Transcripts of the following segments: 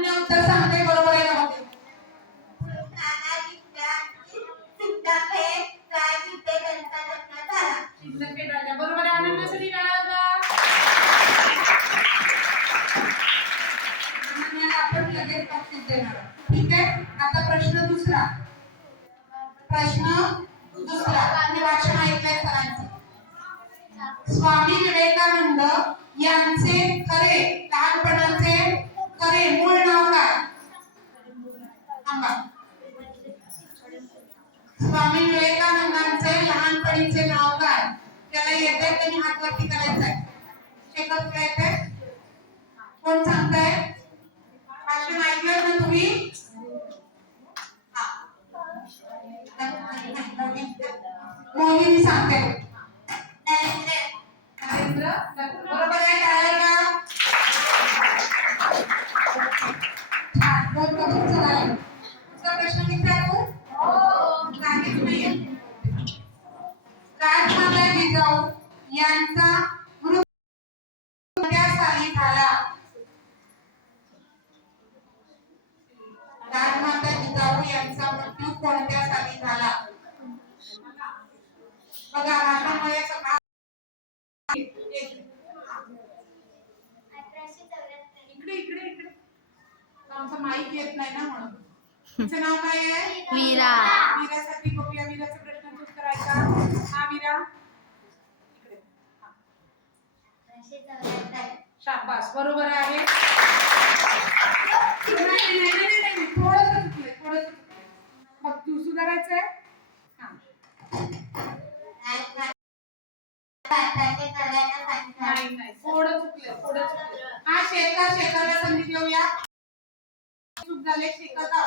अनन्या उत्तर सांगते बरोबर आहे का? बरोबर आहे अनन्यासाठी आपण लगेच बक्षीस देणार. ठीक आहे. आता प्रश्न दुसरा तुम्ही वाचन ऐकलंय सरांचं. स्वामी विवेकानंद यांचे खरे लहानपणाचे खरे मूळ नाव काय? स्वामी विवेकानंदांचे लहानपणीचे नाव काय? त्याला येते त्यांनी हात वरती करायचंय. शेखर तुला येते? कोण सांगताय? भाषण ऐकलं ना तुम्ही? मोहिनी सांगते. नरेंद्र बरोबर आहे का? छान. दोन कबूल झाले. दुसरा प्रश्न विचारू? काहीच नाही. राजमाता जिजाऊ यांचा मृत्यू कोणत्या साली झाला? राजमाता जिजाऊ यांचा मृत्यू कोणत्या साली झाला? बघा राष्ट्रामध्ये सगळा इकडे आमचं माहिती येत नाही ना म्हणून. तुमचं नाव काय आहे? वीरा. वीरासाठी बघूया वीराचं प्रश्नाचं उत्तर ऐका. हा वीरा इकडे. शाबास बरोबर आहे. नाही थोडंसं चुकलंय. मग तू सुधारायचंय. नाही थोडं चुकलंय. हा शेखरला संधी देऊया. चूक झाले शेखरला.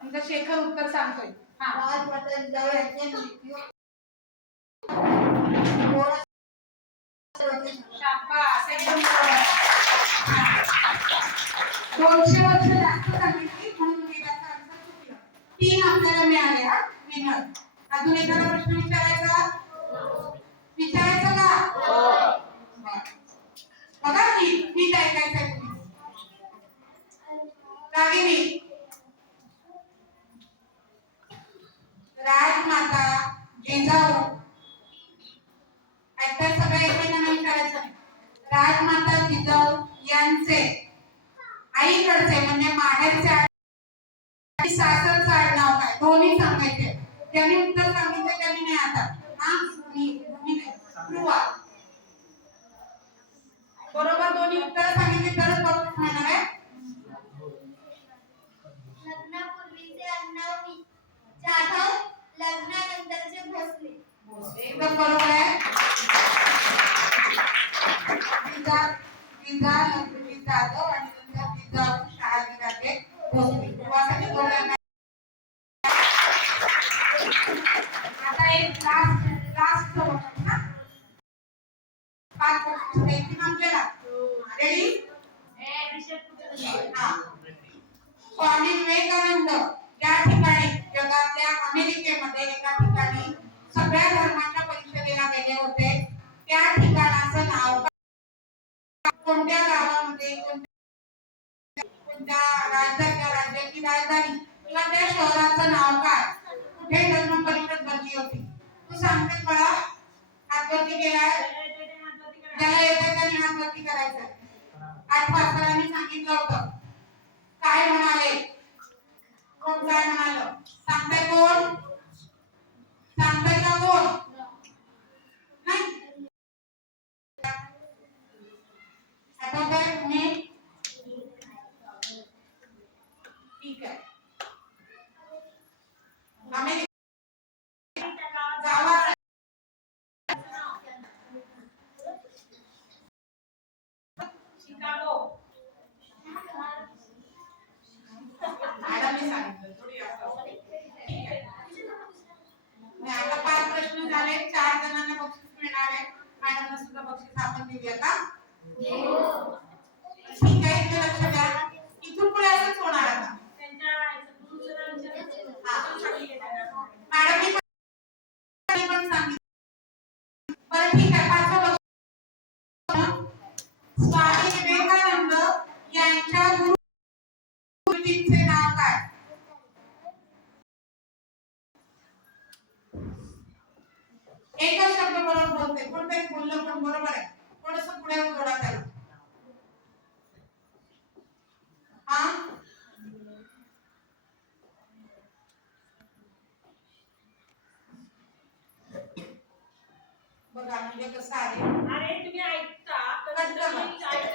आमचा शेखर उत्तर सांगतोय. शाबास एकदम बरोबर. 200 वर्ष जास्त सांगितली म्हणून वीराचा आन्सर चुकला. 3 आपल्याला मिळाले. हा विनर. अजून एखादा प्रश्न विचारायचा का? बघा नीट ऐकायचंय तुम्ही. रागिनी राजमाता जिजाऊ ऐकताय सगळ्या एकमेकांना विचारायचं. राजमाता जिजाऊ यांचे आईकडचे म्हणजे माहेरचे आणि सासरचं आडनाव काय? दोन्ही सांगायचे. त्यांनी उत्तर सांगितलं त्यांनी नाही. आता ध्रुवा बरोबर दोन्ही उत्तर सांगितली तरच बरोबर मिळणार आहे. लग्नापूर्वीचे आडनाव जाधव, लग्नानंतरचे भोसले. एकदम बरोबर आहे. लग्नापूर्वी जाधव आणि नंतर जिजाऊ शहाजीराजे भोसले. ध्रुवासाठी बोलणार. आता एक लास्ट ना 5 प्रश्न एकूण आपल्याला रेडी. स्वामी विवेकानंद या ठिकाणी जगातल्या अमेरिकेमध्ये एका ठिकाणी सगळ्या धर्माच्या परिषदेला गेले होते. त्या ठिकाणाचं नाव कोणत्या गावामध्ये कोणत्या राज्याची राजधानी किंवा त्या शहराचं नाव काय? कुठे धर्म परिषद भरली होती? तू सांगते मला. हातवरती केलाय. ज्याला येते त्याने हातवरती करायचं. 8 वाजतानी सांगितलं होतं. काय म्हणाले? कोण काय म्हणालं? सांगताय कोण? सांगताय का कोण? नाही आठवतंय तुम्ही? ठीक आहे. आम्ही गावात शिकागो. मॅडमने सांगितलं थोडी असं. ठीक आहे. आता 5 प्रश्न झाले. 4 जणांना बक्षीस मिळणार आहे. मॅडमना सुद्धा बक्षीस आपण देऊया का? ठीक आहे. इथे लक्ष द्या. इथून पुढे असंच होणार आता. मॅडमने पण सांगितलं. बरं ठीक आहे. 5 बक्षीस स्वामी विवेकानंद यांच्या गुरुजींचे नाव काय? एकच शब्द बरोबर बोलते, कोणतरी बोललं पण बरोबर आहे, थोडस पुढे जोडा त्याला. हा बघा म्हणजे कसं आहे, अरे तुम्ही ऐकता तर कट करा.